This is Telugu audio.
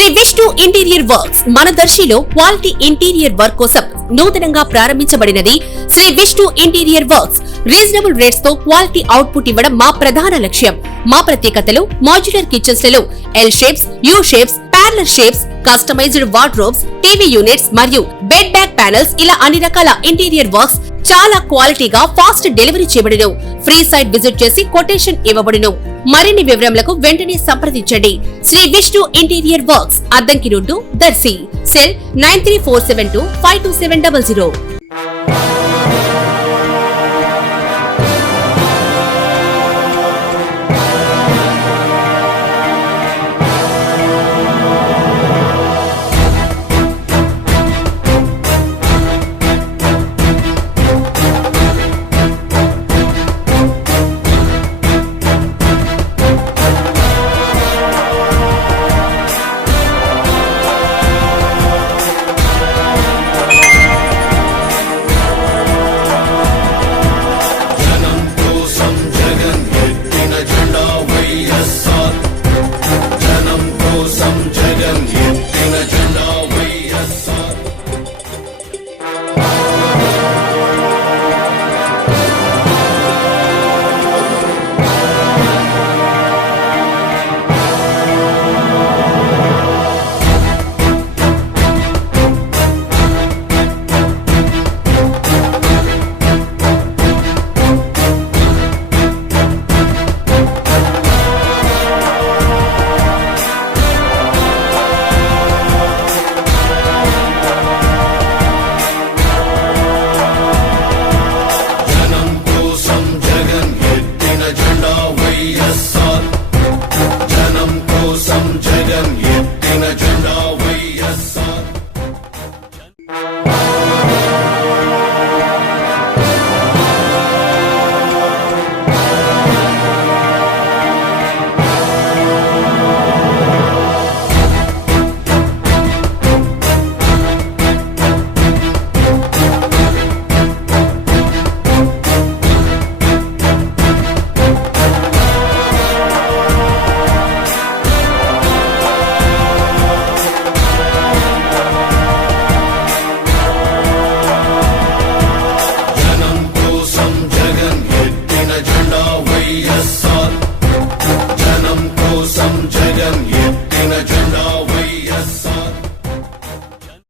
శ్రీ విష్ణు ఇంటీరియర్ వర్క్స్ మన దర్శిలో క్వాలిటీ ఇంటీరియర్ వర్క్ కోసం నూతనంగా ప్రారంభించబడినది Shri Vishnu interior works. Reasonable rates తో క్వాలిటీ అవుట్పుట్ ఇవ్వడం మా ప్రధాన లక్ష్యం. మా ప్రత్యేకతలు మాడ్యులర్ కిచెన్స్ లలో L shapes, U shapes, parallel shapes, customized wardrobes, TV units మరియు బెడ్ బ్యాక్ ప్యానెల్స్ ఇలా అన్ని రకాల ఇంటీరియర్ వర్క్స్ చాలా క్వాలిటీగా ఫాస్ట్ డెలివరీ చేయబడును. ఫ్రీ సైట్ విజిట్ చేసి కొటేషన్ ఇవ్వబడును. మరిన్ని వివరములకు వెంటనే సంప్రదించండి. Shri Vishnu interior works, Addanki road, Darsi. Cell 9347252700.